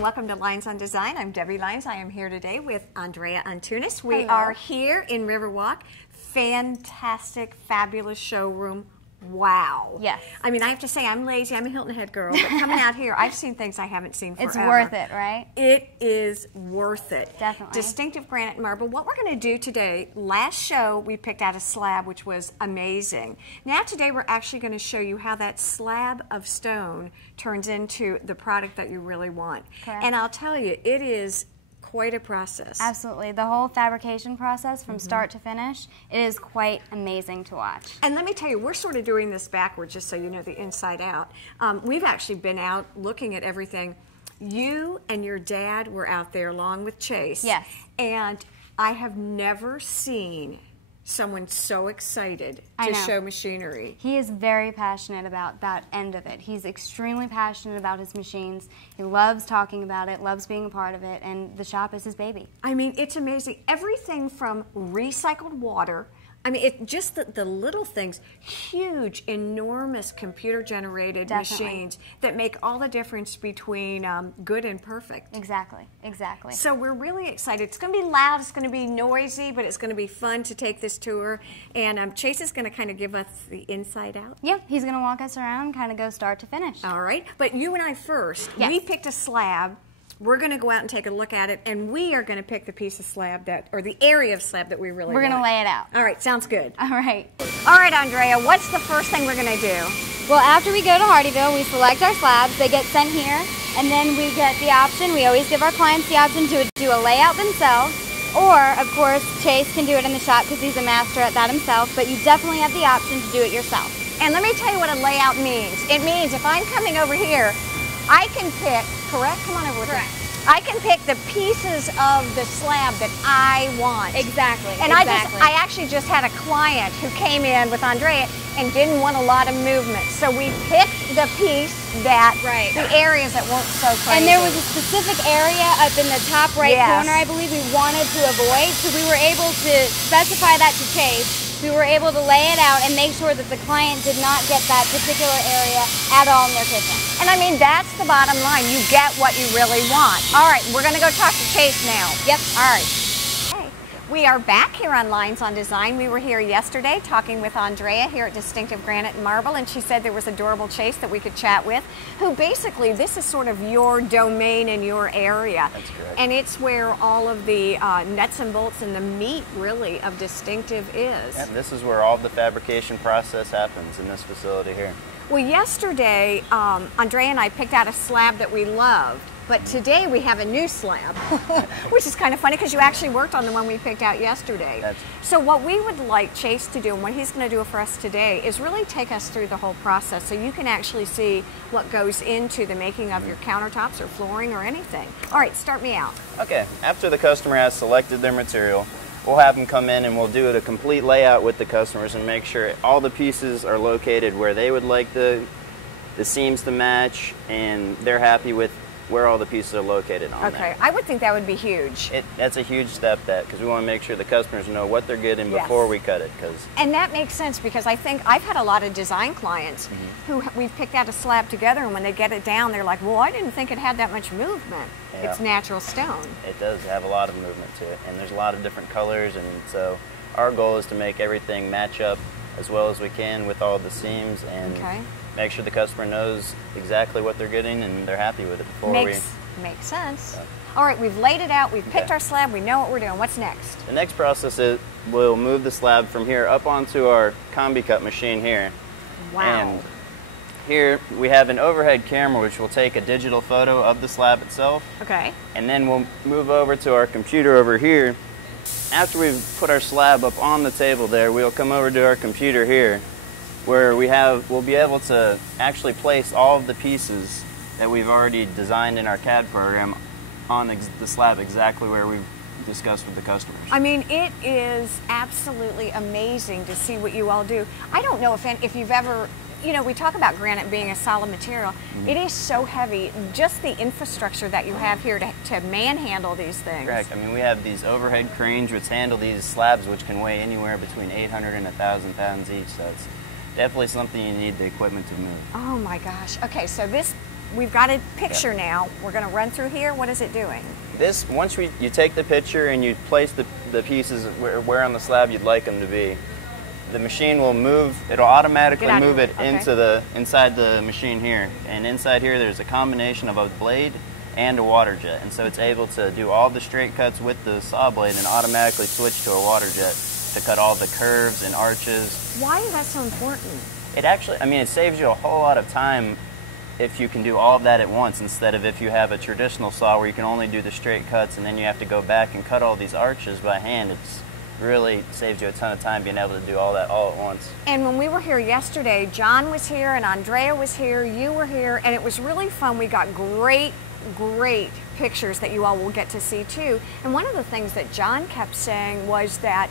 Welcome to Lynes on Design. I'm Debbie Lynes. I am here today with Andrea Antunes. We Hello. are here in Riverwalk. Fantastic, fabulous showroom. Wow. Yes. I mean, I have to say, I'm lazy. I'm a Hilton Head girl, but coming out here, I've seen things I haven't seen forever. It's worth it, right? It is worth it. Definitely. Distinctive granite marble. What we're going to do today, last show, we picked out a slab, which was amazing. Now today, we're actually going to show you how that slab of stone turns into the product that you really want. Correct. And I'll tell you, it is quite a process. Absolutely. The whole fabrication process from start to finish, it is quite amazing to watch. And let me tell you, we're sort of doing this backwards, just so you know, the inside out. We've actually been out looking at everything. You and your dad were out there along with Chase. Yes. And I have never seen someone so excited to show machinery. He is very passionate about that end of it. He's extremely passionate about his machines. He loves talking about it, loves being a part of it, and the shop is his baby. I mean, it's amazing. Everything from recycled water, I mean, just the little things, huge, enormous computer-generated machines that make all the difference between good and perfect. Exactly, exactly. So we're really excited. It's going to be loud, it's going to be noisy, but it's going to be fun to take this tour. And Chase is going to kind of give us the inside out. Yeah, he's going to walk us around, kind of go start to finish. All right. But you and I first, Yes. we picked a slab. We're going to go out and take a look at it, and we are going to pick the piece of slab that, or the area of slab that we really We're want. going to lay it out. All right, sounds good. All right. All right, Andrea, what's the first thing we're going to do? Well, after we go to Hardyville, we select our slabs. They get sent here, and then we get the option. We always give our clients the option to do a layout themselves, or, of course, Chase can do it in the shop because he's a master at that himself, but you definitely have the option to do it yourself. And let me tell you what a layout means. It means if I'm coming over here, I can pick, correct? Come on over with me. I can pick the pieces of the slab that I want. Exactly. And I actually just had a client who came in with Andrea and didn't want a lot of movement. So we picked the piece that, the areas that weren't so crazy. And there was a specific area up in the top right corner, I believe, we wanted to avoid. So we were able to specify that to Chase. We were able to lay it out and make sure that the client did not get that particular area at all in their kitchen. And I mean, that's the bottom line. You get what you really want. All right, we're going to go talk to Chase now. Yep. All right. Hey, we are back here on Lynes on Design. We were here yesterday talking with Andrea here at Distinctive Granite and Marble, and she said there was adorable Chase that we could chat with, who basically, this is sort of your domain in your area. That's correct. And it's where all of the nuts and bolts and the meat, really, of Distinctive is. Yeah, this is where all the fabrication process happens in this facility here. Well, yesterday, Andrea and I picked out a slab that we loved, but today we have a new slab, which is kind of funny because you actually worked on the one we picked out yesterday. So what we would like Chase to do, and what he's going to do for us today, is really take us through the whole process so you can actually see what goes into the making of your countertops or flooring or anything. All right, start me out. Okay, after the customer has selected their material, we'll have them come in and we'll do a complete layout with the customers and make sure all the pieces are located where they would like the seams to match, and they're happy with where all the pieces are located on there. I would think that would be huge. That's a huge step, because we want to make sure the customers know what they're getting before we cut it. And that makes sense, because I think I've had a lot of design clients who we've picked out a slab together, and when they get it down, they're like, well, I didn't think it had that much movement. Yeah. It's natural stone. It does have a lot of movement to it, and there's a lot of different colors, and so our goal is to make everything match up as well as we can with all the seams, and make sure the customer knows exactly what they're getting and they're happy with it before Makes sense. All right, we've laid it out, we've picked our slab, we know what we're doing. What's next? The next process is we'll move the slab from here up onto our combi cut machine here. Wow. And here we have an overhead camera which will take a digital photo of the slab itself. Okay. And then we'll move over to our computer over here. After we've put our slab up on the table there, we'll come over to our computer here, where we'll be able to actually place all of the pieces that we've already designed in our CAD program on the slab exactly where we've discussed with the customers. I mean, it is absolutely amazing to see what you all do. I don't know if you've ever you know, we talk about granite being a solid material. It is so heavy. Just the infrastructure that you have here to manhandle these things. Correct. I mean, we have these overhead cranes which handle these slabs, which can weigh anywhere between 800 and 1,000 pounds each. So it's definitely something you need the equipment to move. Oh my gosh. Okay, so this, we've got a picture now. We're going to run through here. What is it doing? This, once you take the picture and you place the pieces where on the slab you'd like them to be, the machine will move, it'll automatically move it into inside the machine here. And inside here there's a combination of a blade and a water jet. And so it's able to do all the straight cuts with the saw blade and automatically switch to a water jet to cut all the curves and arches. Why is that so important? It actually, I mean, it saves you a whole lot of time if you can do all of that at once, instead of if you have a traditional saw where you can only do the straight cuts and then you have to go back and cut all these arches by hand. It's really saves you a ton of time being able to do all that all at once. And when we were here yesterday, John was here and Andrea was here, you were here, and it was really fun. We got great pictures that you all will get to see too. And one of the things that John kept saying was that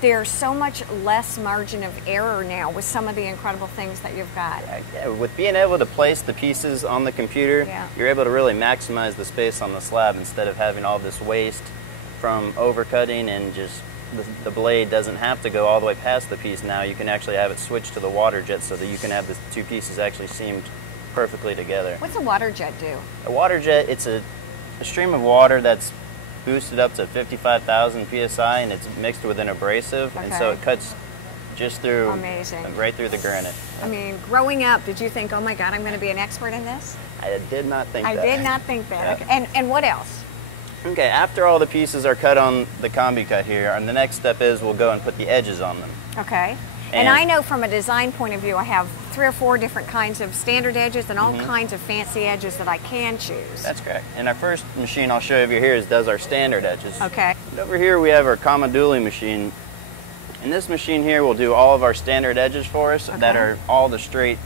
there's so much less margin of error now with some of the incredible things that you've got. Yeah, with being able to place the pieces on the computer, you're able to really maximize the space on the slab instead of having all this waste from overcutting, and just the blade doesn't have to go all the way past the piece now. You can actually have it switch to the water jet so that you can have the two pieces actually seamed perfectly together. What's a water jet do? A water jet, it's a stream of water that's boosted up to 55,000 psi, and it's mixed with an abrasive, and so it cuts just through, right through the granite. I mean, growing up, did you think, oh my God, I'm going to be an expert in this? I did not think that. I did not think that. Okay. And what else? Okay, after all the pieces are cut on the combi cut here, and the next step is we'll go and put the edges on them. Okay. And I know from a design point of view, I have 3 or 4 different kinds of standard edges and all kinds of fancy edges that I can choose. That's correct. And our first machine I'll show you over here does our standard edges. Okay. And over here we have our Commoduli machine. And this machine here will do all of our standard edges for us that are all the straight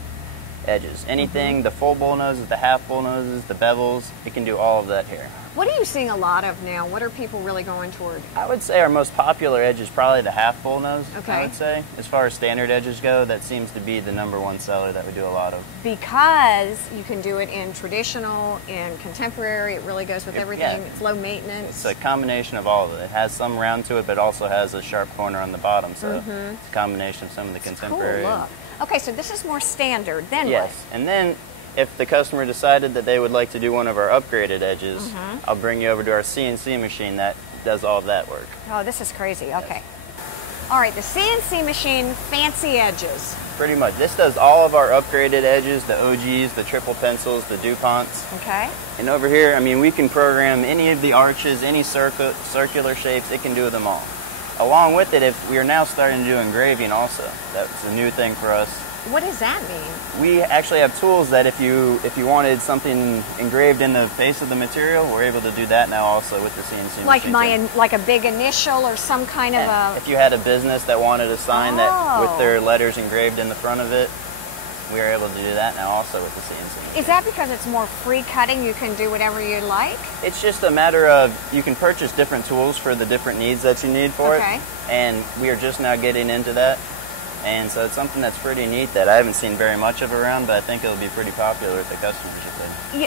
edges. Anything, the full bull noses, the half bull noses, the bevels, it can do all of that here. What are you seeing a lot of now? What are people really going toward? I would say our most popular edge is probably the half bull nose, I would say. As far as standard edges go, that seems to be the #1 seller that we do a lot of. Because you can do it in traditional, in contemporary, it really goes with everything. It's low maintenance. It's a combination of all of it. It has some round to it, but also has a sharp corner on the bottom, so it's a combination of some of the contemporary. Cool look. Okay, so this is more standard, then what? And then if the customer decided that they would like to do one of our upgraded edges, I'll bring you over to our CNC machine that does all of that work. Oh, this is crazy. Okay. All right, the CNC machine, fancy edges. Pretty much. This does all of our upgraded edges, the OGs, the triple pencils, the DuPonts. Okay. And over here, I mean, we can program any of the arches, any circular shapes, it can do them all. Along with it, we are now starting to do engraving also. That's a new thing for us. What does that mean? We actually have tools that if you wanted something engraved in the face of the material, we're able to do that now also with the CNC machine. Like a big initial or some kind of a... If you had a business that wanted a sign that with their letters engraved in the front of it, we are able to do that now also with the CNC machine. Is that because it's more free cutting? You can do whatever you like? It's just a matter of you can purchase different tools for the different needs that you need for it. And we are just now getting into that. And so it's something that's pretty neat that I haven't seen very much of around, but I think it'll be pretty popular with the customers.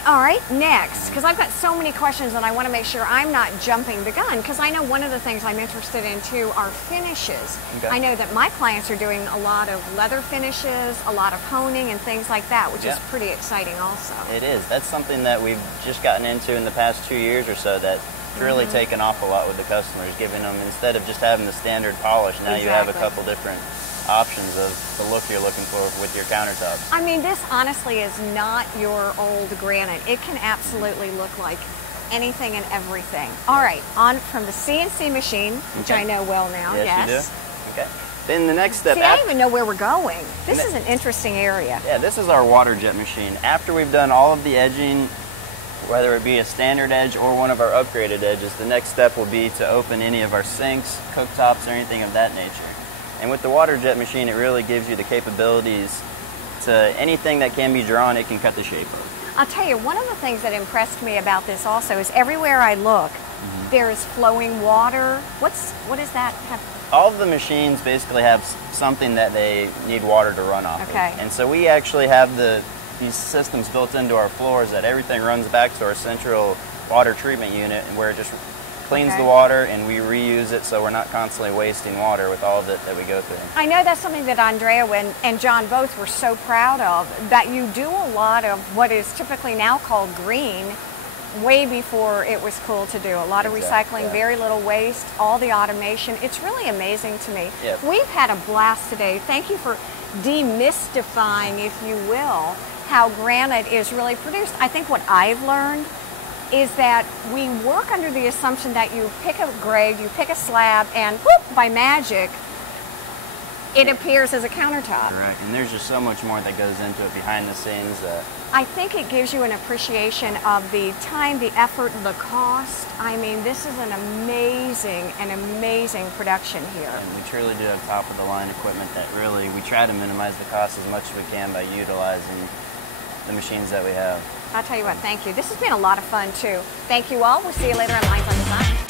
All right, next, because I've got so many questions and I want to make sure I'm not jumping the gun, because I know one of the things I'm interested in too are finishes. I know that my clients are doing a lot of leather finishes, a lot of honing and things like that, which is pretty exciting also. It is. That's something that we've just gotten into in the past 2 years or so that's really taken off a lot with the customers, giving them, instead of just having the standard polish, now you have a couple different options of the look you're looking for with your countertops. I mean, this honestly is not your old granite. It can absolutely look like anything and everything. All right, on from the CNC machine, which I know well now. Yes, you do. Okay. Then the next step... See, I don't even know where we're going. This is an interesting area. Yeah, this is our water jet machine. After we've done all of the edging, whether it be a standard edge or one of our upgraded edges, the next step will be to open any of our sinks, cooktops, or anything of that nature. And with the water jet machine, it really gives you the capabilities to anything that can be drawn, it can cut the shape of. I'll tell you, one of the things that impressed me about this also is everywhere I look, there is flowing water. What does that have? all of the machines basically have something that they need water to run off Okay. of. And so we actually have these systems built into our floors that everything runs back to our central water treatment unit, and where it just cleans the water and we reuse it, so we're not constantly wasting water with all of it that we go through. I know that's something that Andrea and John both were so proud of, that you do a lot of what is typically now called green, way before it was cool to do. A lot of recycling, very little waste, all the automation. It's really amazing to me. Yep. We've had a blast today. Thank you for demystifying, if you will, how granite is really produced. I think what I've learned is that we work under the assumption that you pick a grade, you pick a slab, and whoop, by magic, it appears as a countertop. Correct, and there's just so much more that goes into it behind the scenes. I think it gives you an appreciation of the time, the effort, the cost. I mean, this is an amazing production here. And we truly do have top of the line equipment that really, we try to minimize the cost as much as we can by utilizing the machines that we have. I'll tell you what, thank you. This has been a lot of fun too. Thank you all. We'll see you later on Lynes on Design.